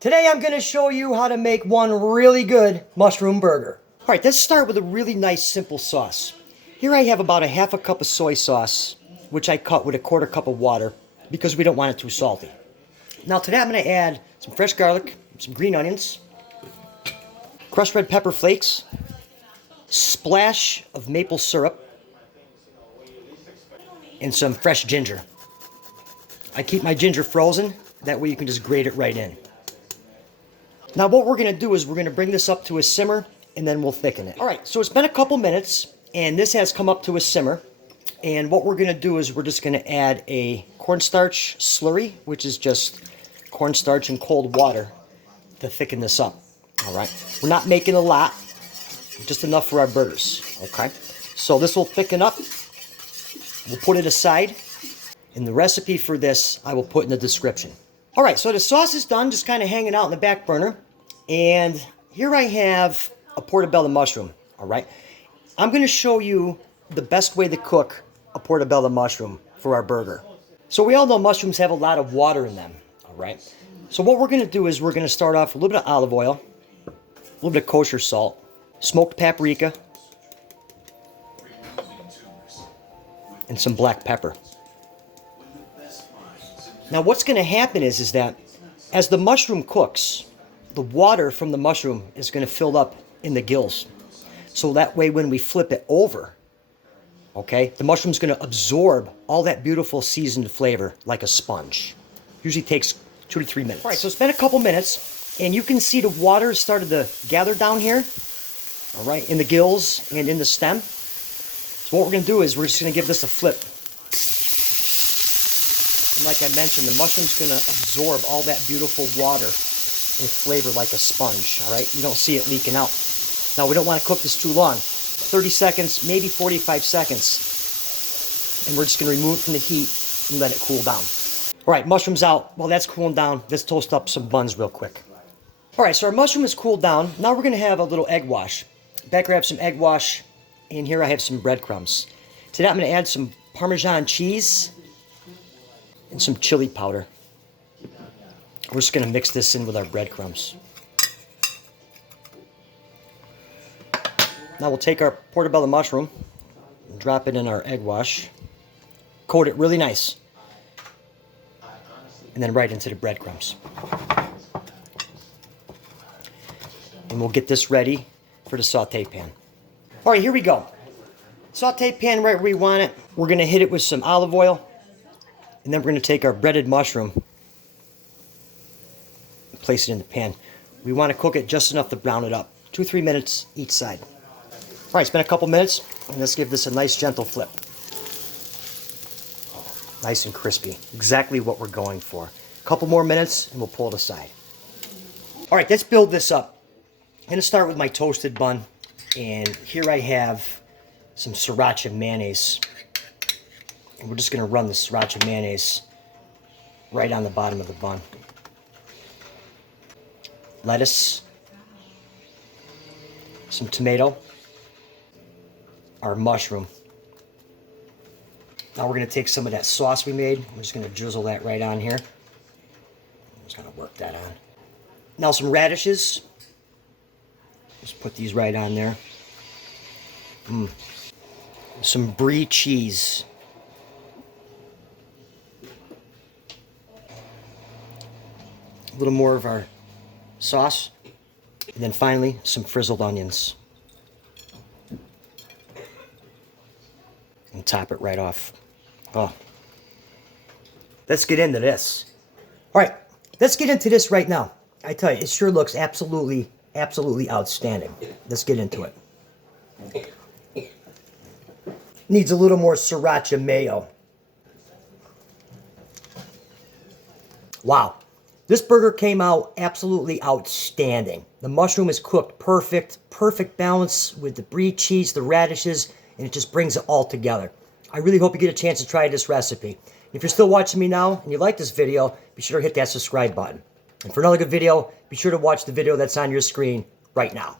Today I'm going to show you how to make one really good mushroom burger. Alright, let's start with a really nice simple sauce. Here I have about a half a cup of soy sauce, which I cut with a quarter cup of water because we don't want it too salty. Now to that I'm going to add some fresh garlic, some green onions, crushed red pepper flakes, splash of maple syrup, and some fresh ginger. I keep my ginger frozen, that way you can just grate it right in. Now what we're going to do is we're going to bring this up to a simmer and then we'll thicken it. Alright, so it's been a couple minutes and this has come up to a simmer. And what we're going to do is we're just going to add a cornstarch slurry, which is just cornstarch and cold water to thicken this up. Alright, we're not making a lot, just enough for our burgers. Okay, so this will thicken up. We'll put it aside. And the recipe for this I will put in the description. Alright, so the sauce is done, just kind of hanging out in the back burner. And here I have a portobello mushroom. Alright, I'm going to show you the best way to cook a portobello mushroom for our burger. So we all know mushrooms have a lot of water in them. Alright, so what we're going to do is we're going to start off with a little bit of olive oil, a little bit of kosher salt, smoked paprika, and some black pepper. Now what's going to happen is that as the mushroom cooks, the water from the mushroom is going to fill up in the gills. So that way when we flip it over, okay, the mushroom's going to absorb all that beautiful seasoned flavor like a sponge. Usually takes 2 to 3 minutes. All right, so it's been a couple minutes and you can see the water started to gather down here, all right, in the gills and in the stem. So what we're going to do is we're just going to give this a flip. And like I mentioned, the mushroom's going to absorb all that beautiful water and flavor like a sponge, all right? You don't see it leaking out. Now, we don't want to cook this too long. 30 seconds, maybe 45 seconds. And we're just going to remove it from the heat and let it cool down. All right, mushroom's out. While that's cooling down, let's toast up some buns real quick. All right, so our mushroom is cooled down. Now we're going to have a little egg wash. Back grab some egg wash, and here I have some breadcrumbs. To that, I'm going to add some Parmesan cheese and some chili powder. We're just going to mix this in with our breadcrumbs. Now we'll take our portobello mushroom and drop it in our egg wash. Coat it really nice. And then right into the breadcrumbs. And we'll get this ready for the saute pan. All right, here we go. Saute pan right where we want it. We're going to hit it with some olive oil. And then we're going to take our breaded mushroom and place it in the pan. We want to cook it just enough to brown it up. 2-3 minutes each side. All right, it's been a couple minutes, and let's give this a nice gentle flip. Oh, nice and crispy. Exactly what we're going for. A couple more minutes, and we'll pull it aside. All right, let's build this up. I'm going to start with my toasted bun, and here I have some sriracha mayonnaise. And we're just going to run the sriracha mayonnaise right on the bottom of the bun. Lettuce, some tomato, our mushroom. Now we're going to take some of that sauce we made. We're just going to drizzle that right on here. I'm just going to work that on. Now some radishes. Just put these right on there. Some brie cheese. A little more of our sauce, and then finally some frizzled onions, and top it right off. Oh, let's get into this. All right, let's get into this right now. I tell you, it sure looks absolutely outstanding. Let's get into it. Needs a little more sriracha mayo. Wow. This burger came out absolutely outstanding. The mushroom is cooked perfect balance with the brie cheese, the radishes, and it just brings it all together. I really hope you get a chance to try this recipe. If you're still watching me now and you like this video, be sure to hit that subscribe button. And for another good video, be sure to watch the video that's on your screen right now.